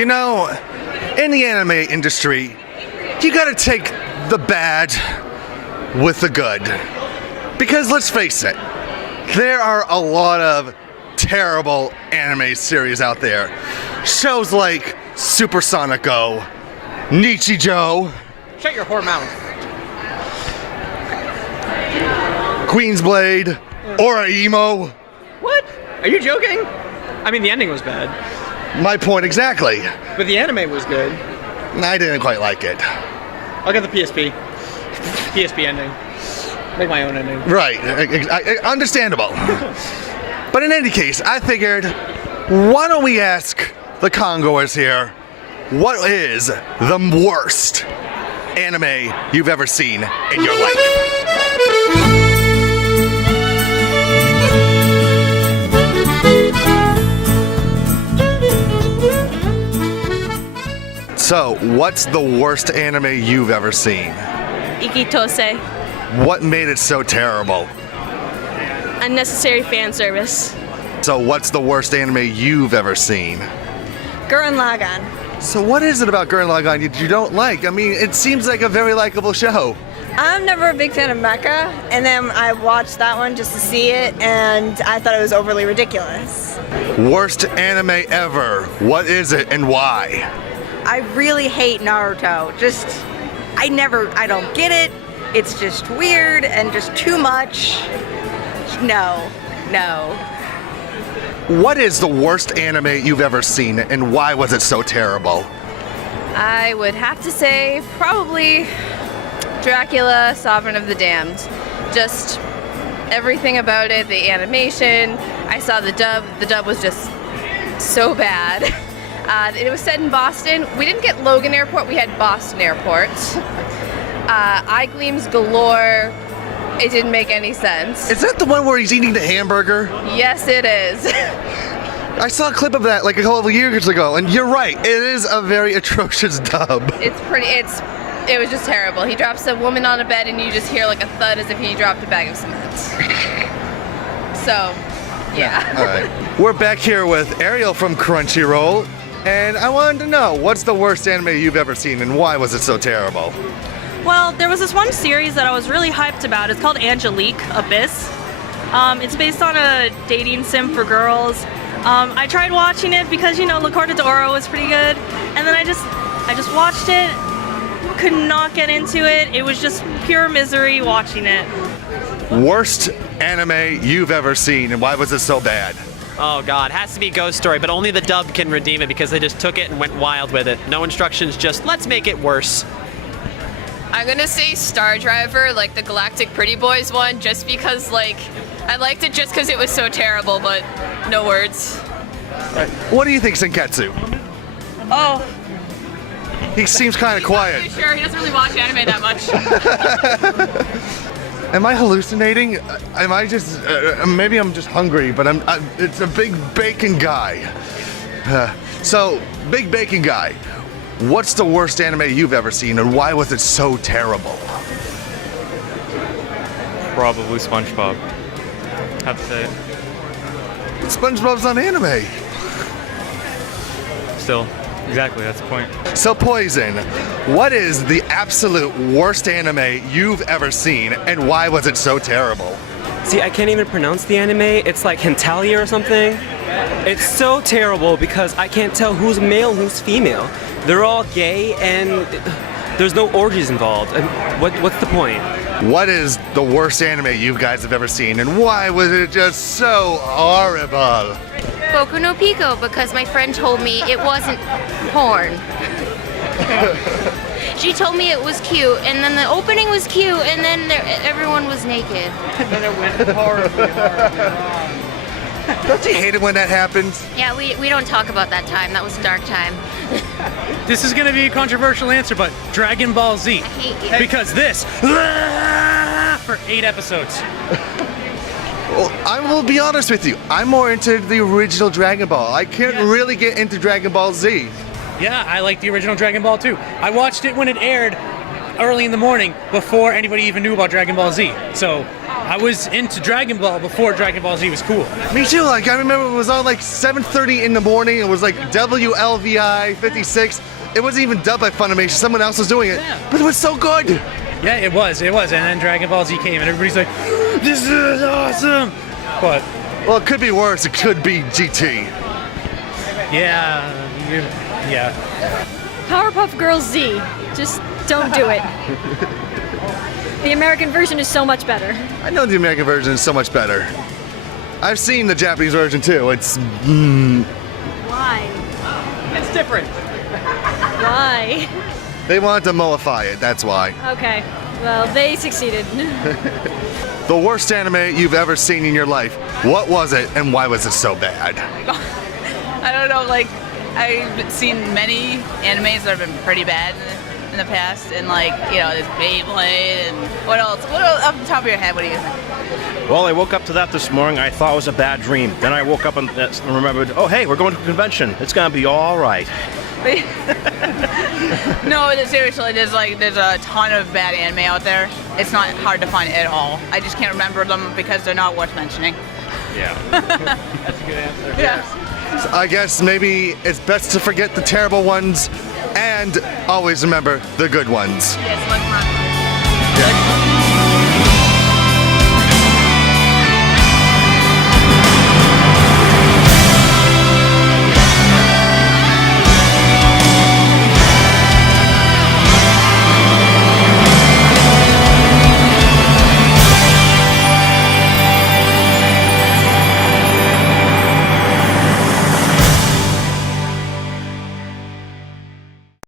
You know, in the anime industry, you gotta take the bad with the good. Because let's face it, there are a lot of terrible anime series out there. Shows like Supersonic Go, Nichijou, Shut your whore mouth. Queen's Blade, Oraimo. What? Are you joking? I mean, the ending was bad, My point exactly. but the anime was good. I didn't quite like it. I'll get the PSP. PSP ending. Make my own ending. Right, understandable. But in any case, I figured, why don't we ask the con-goers here, what is the worst anime you've ever seen in your life? So, what's the worst anime you've ever seen? Ikitose. What made it so terrible? Unnecessary fan service. So, what's the worst anime you've ever seen? Gurren Lagann. So, what is it about Gurren Lagann you don't like? I mean, it seems like a very likable show. I'm never a big fan of mecha, and then I watched that one just to see it, and I thought it was overly ridiculous. Worst anime ever. What is it and why? I really hate Naruto. I don't get it. It's just weird and just too much. No. What is the worst anime you've ever seen and why was it so terrible? I would have to say probably Dracula, Sovereign of the Damned. Just everything about it, the animation. I saw the dub. The dub was just so bad. It was set in Boston. We didn't get Logan Airport, we had Boston Airport. Eye gleams galore. It didn't make any sense. Is that the one where he's eating the hamburger? Yes, it is. I saw a clip of that like a couple of years ago, and you're right, it is a very atrocious dub. It was just terrible. He drops a woman on a bed and you just hear like a thud as if he dropped a bag of cement. So, yeah. All right. We're back here with Ariel from Crunchyroll, and I wanted to know, what's the worst anime you've ever seen and why was it so terrible? Well, there was this one series that I was really hyped about. It's called Angelique Abyss. It's based on a dating sim for girls. I tried watching it because, La Corte d'Oro was pretty good, and then I just watched it. Could not get into it. It was just pure misery watching it. Worst anime you've ever seen and why was it so bad? Oh god, has to be Ghost Story, but only the dub can redeem it because they just took it and went wild with it. No instructions, just let's make it worse. I'm gonna say Star Driver, like the Galactic Pretty Boys one, just because I liked it just because it was so terrible, but no words. What do you think, Senketsu? Oh. He seems kind of quiet. Not really sure, he doesn't really watch anime that much. Am I hallucinating? Am I just, maybe I'm just hungry, but it's a big bacon guy. So, big bacon guy, what's the worst anime you've ever seen and why was it so terrible? Probably SpongeBob. Have to say it. SpongeBob's on anime. Still, exactly, that's the point. So Poison, what is the absolute worst anime you've ever seen and why was it so terrible? See, I can't even pronounce the anime. It's like Hentalia or something. It's so terrible because I can't tell who's male and who's female. They're all gay and there's no orgies involved. And what's the point? What is the worst anime you guys have ever seen and why was it just so horrible? Boku no Pico, because my friend told me it wasn't porn. She told me it was cute, and then the opening was cute, and then everyone was naked. And then it went horribly wrong. Don't you hate it when that happens? Yeah, we don't talk about that time. That was a dark time. This is gonna be a controversial answer, but Dragon Ball Z. I hate you. Because this, for 8 episodes. Well, I will be honest with you. I'm more into the original Dragon Ball. I can't really get into Dragon Ball Z. Yeah, I like the original Dragon Ball too. I watched it when it aired. early in the morning before anybody even knew about Dragon Ball Z. So I was into Dragon Ball before Dragon Ball Z was cool. Me too. Like I remember it was on like 7:30 in the morning. It was like WLVI 56. It wasn't even dubbed by Funimation. Someone else was doing it, but it was so good. Yeah, it was. And then Dragon Ball Z came, and everybody's like, "This is awesome!" But well, it could be worse. It could be GT. Yeah. Powerpuff Girls Z. Just don't do it. The American version is so much better. I know the American version is so much better. I've seen the Japanese version too. It's. Why? It's different. Why? They wanted to mollify it. That's why. Okay. Well, they succeeded. The worst anime you've ever seen in your life. What was it, and why was it so bad? I don't know, like, I've seen many animes that have been pretty bad in the past, and like, you know, there's Beyblade, and what else? What else off the top of your head, what do you think? Well, I woke up to that this morning. I thought it was a bad dream. Then I woke up and remembered, oh, hey, we're going to a convention. It's going to be all right. No, seriously, there's a ton of bad anime out there. It's not hard to find at all. I just can't remember them because they're not worth mentioning. Yeah. That's a good answer. Yeah. So I guess maybe it's best to forget the terrible ones and always remember the good ones. Yes, let's not.